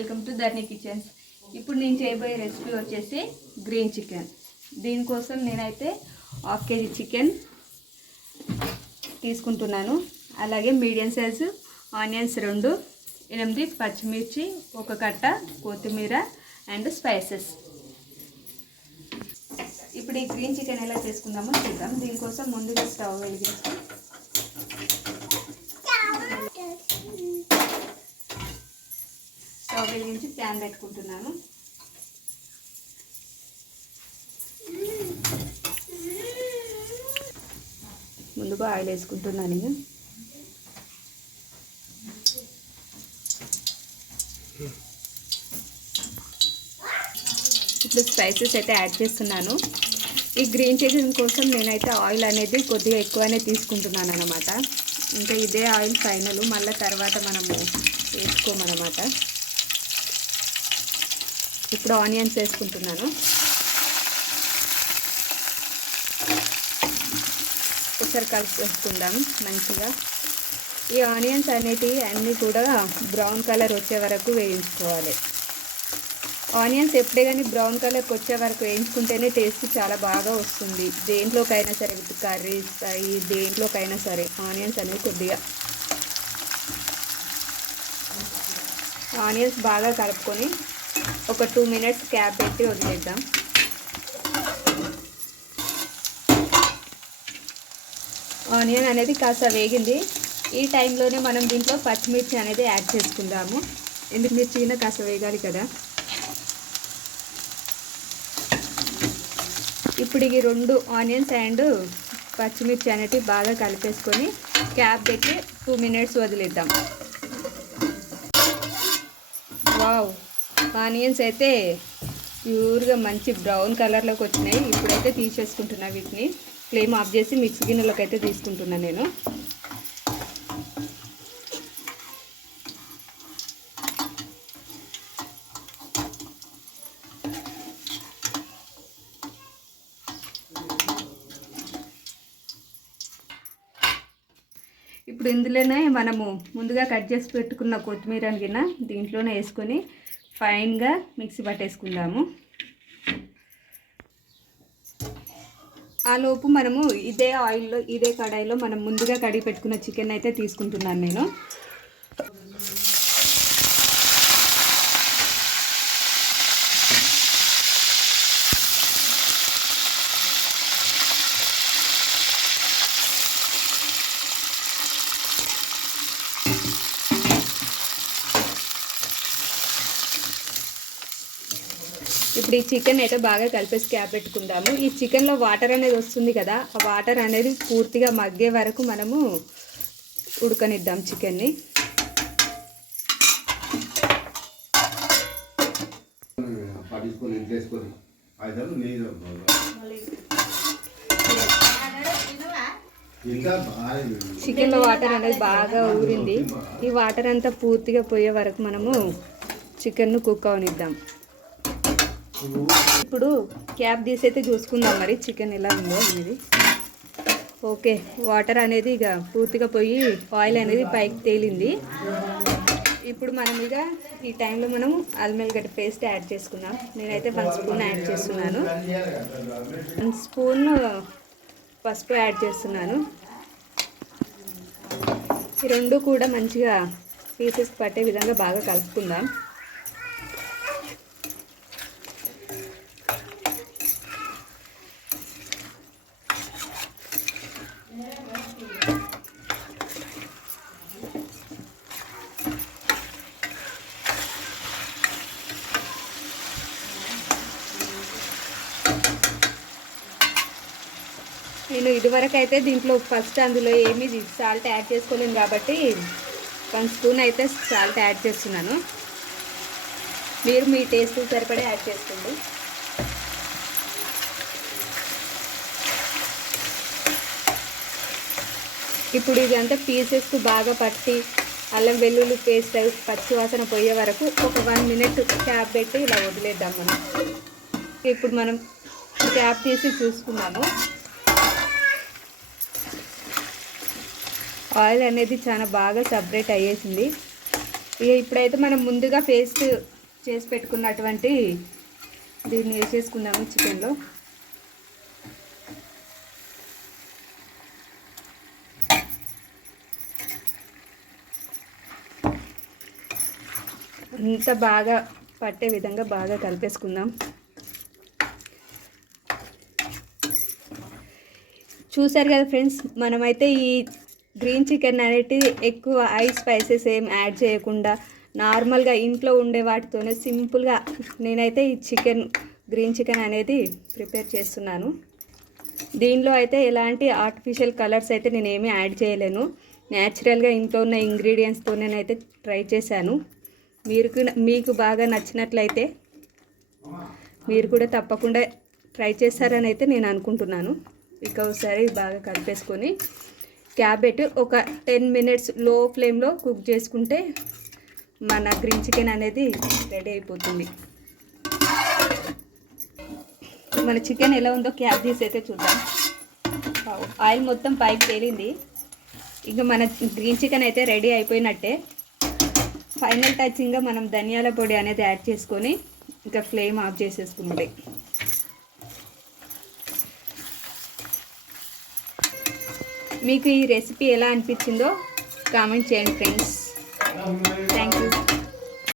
Welcome to ధర్ని kitchens. ఇప్పుడు నేను చేయబోయే రెసిపీ వచ్చేసి గ్రీన్ చికెన్. దీనికోసం నేనైతే హాఫ్ కేజీ చికెన్ తీసుకుంటున్నాను. అలాగే మీడియం సైజు ఆనియన్స్ రెండు ఎనిమిది పచ్చిమిర్చి ఒక కట్ట కొత్తిమీర అండ్ స్పైసెస్. ఇప్పుడు ఈ గ్రీన్ చికెన్ ఎలా చేసుకుందామో చూద్దాం. దీనికోసం ముందుగా స్టవ్ వెలిగించి స్టవ్ వెలిగించి ప్యాన్ పెట్టుకుంటున్నాను. ముందుగా ఆయిల్ వేసుకుంటున్నాను ఇక. ఇప్పుడు స్పైసెస్ అయితే యాడ్ చేస్తున్నాను. ఈ గ్రీన్ చికెన్ కోసం నేనైతే ఆయిల్ అనేది కొద్దిగా ఎక్కువనే తీసుకుంటున్నాను అనమాట ఇంకా ఇదే ఆయిల్ ఫైనల్ మళ్ళీ తర్వాత మనము వేసుకోమన్నమాట. ఇప్పుడు ఆనియన్స్ వేసుకుంటున్నాను. ఒకసారి కలిసి వేసుకుందాం మంచిగా. ఈ ఆనియన్స్ అనేటివి అన్నీ కూడా బ్రౌన్ కలర్ వచ్చే వరకు వేయించుకోవాలి. ఆనియన్స్ ఎప్పుడే కానీ బ్రౌన్ కలర్కి వచ్చే వరకు వేయించుకుంటేనే టేస్ట్ చాలా బాగా వస్తుంది. దేంట్లోకైనా సరే విత్ కర్రీస్ అవి దేంట్లోకైనా సరే ఆనియన్స్ అనేవి కొద్దిగా. ఆనియన్స్ బాగా కలుపుకొని ఒక టూ మినిట్స్ క్యాప్ పెట్టి వదిలేద్దాం. ఆనియన్ అనేది కాస్త వేగింది. ఈ టైంలోనే మనం దీంట్లో పచ్చిమిర్చి అనేది యాడ్ చేసుకుందాము. ఎందుకు మిర్చి కాస్త వేగాలి కదా. ఇప్పుడు ఈ రెండు ఆనియన్స్ అండ్ పచ్చిమిర్చి అనేటివి బాగా కలిపేసుకొని క్యాప్ పెట్టి టూ మినిట్స్ వదిలేద్దాం. వావ్! ఆనియన్స్ అయితే ప్యూర్గా మంచి బ్రౌన్ కలర్లోకి వచ్చినాయి. ఇప్పుడైతే తీసేసుకుంటున్నా వీటిని. ఫ్లేమ్ ఆఫ్ చేసి మిక్స్ గిన్నెలోకి అయితే తీసుకుంటున్నాను నేను. ఇప్పుడు ఇందులోనే మనము ముందుగా కట్ చేసి పెట్టుకున్న కొత్తిమీర గిన్న దీంట్లోనే వేసుకొని ఫైన్గా మిక్సీ పట్టేసుకుందాము. ఆ లోపు మనము ఇదే ఆయిల్లో ఇదే కడాయిలో మనం ముందుగా కడిగి పెట్టుకున్న చికెన్ అయితే తీసుకుంటున్నాను నేను. ఇప్పుడు ఈ చికెన్ అయితే బాగా కలిపేసి క్యాప్ పెట్టుకుందాము. ఈ చికెన్లో వాటర్ అనేది వస్తుంది కదా ఆ వాటర్ అనేది పూర్తిగా మగ్గే వరకు మనము ఉడకనిద్దాం చికెన్ని చికెన్లో వాటర్ అనేది బాగా ఊరింది. ఈ వాటర్ అంతా పూర్తిగా పోయే వరకు మనము చికెన్ను కుక్ అవనిద్దాం. ఇప్పుడు క్యాప్ తీసి అయితే చూసుకుందాం మరి. చికెన్ ఎలా ఉందో అనేది. ఓకే వాటర్ అనేది ఇక పూర్తిగా పోయి ఆయిల్ అనేది పైకి తేలింది. ఇప్పుడు మనం ఇక ఈ టైంలో మనం అల్మెల్ గడ్డ పేస్ట్ యాడ్ చేసుకుందాం. నేనైతే వన్ స్పూన్ యాడ్ చేస్తున్నాను. వన్ స్పూన్ పసుపు యాడ్ చేస్తున్నాను. ఈ రెండు కూడా మంచిగా పీసెస్ పట్టే విధంగా బాగా కలుపుకుందాం. నేను ఇదివరకు అయితే దీంట్లో ఫస్ట్ అందులో ఏమీ సాల్ట్ యాడ్ చేసుకోలేను కాబట్టి వన్ స్పూన్ అయితే సాల్ట్ యాడ్ చేస్తున్నాను. మీరు మీ టేస్ట్ సరిపడే యాడ్ చేసుకోండి. ఇప్పుడు ఇదంతా పీసెస్ బాగా పట్టి అల్లం వెల్లుల్లి పేస్ట్ పచ్చి వాసన పోయే వరకు ఒక వన్ మినిట్ క్యాప్ పెట్టి ఇలా వదిలేద్దాం మనం. ఇప్పుడు మనం క్యాప్ తీసి చూసుకున్నాము. ఆయిల్ అనేది చాలా బాగా సపరేట్ అయ్యేసింది. ఇక ఇప్పుడైతే మనం ముందుగా పేస్ట్ చేసి పెట్టుకున్నటువంటి దీన్ని వేసేసుకుందాము చికెన్లో. అంత బాగా పట్టే విధంగా బాగా కలిపేసుకుందాం. చూసారు కదా ఫ్రెండ్స్ మనమైతే ఈ గ్రీన్ చికెన్ అనేది ఎక్కువ ఐ స్పైసెస్ ఏం యాడ్ చేయకుండా నార్మల్గా ఇంట్లో ఉండే వాటితోనే సింపుల్గా నేనైతే ఈ చికెన్ గ్రీన్ చికెన్ అనేది ప్రిపేర్ చేస్తున్నాను. దీనిలో అయితే ఎలాంటి ఆర్టిఫిషియల్ కలర్స్ అయితే నేను ఏమీ యాడ్ చేయలేను. న్యాచురల్గా ఇంట్లో ఉన్న ఇంగ్రీడియంట్స్తో నేనైతే ట్రై చేశాను. మీరు మీకు బాగా నచ్చినట్లయితే మీరు కూడా తప్పకుండా ట్రై చేస్తారని అయితే నేను అనుకుంటున్నాను. ఇక ఒకసారి బాగా కలిపేసుకొని క్యాబెట్ ఒక టెన్ మినిట్స్లో ఫ్లేమ్లో కుక్ చేసుకుంటే మన గ్రీన్ చికెన్ అనేది రెడీ అయిపోతుంది. మన చికెన్ ఎలా ఉందో క్యాబ్ తీసి అయితే చూద్దాం. ఆయిల్ మొత్తం పైకి తేలింది. ఇంకా మన గ్రీన్ చికెన్ అయితే రెడీ అయిపోయినట్టే. ఫైనల్ టచింగ్గా మనం ధనియాల పొడి అనేది యాడ్ చేసుకొని ఇంకా ఫ్లేమ్ ఆఫ్ చేసేసుకుంటే. మీకు ఈ రెసిపీ ఎలా అనిపించిందో కామెంట్ చేయండి ఫ్రెండ్స్ థ్యాంక్ యూ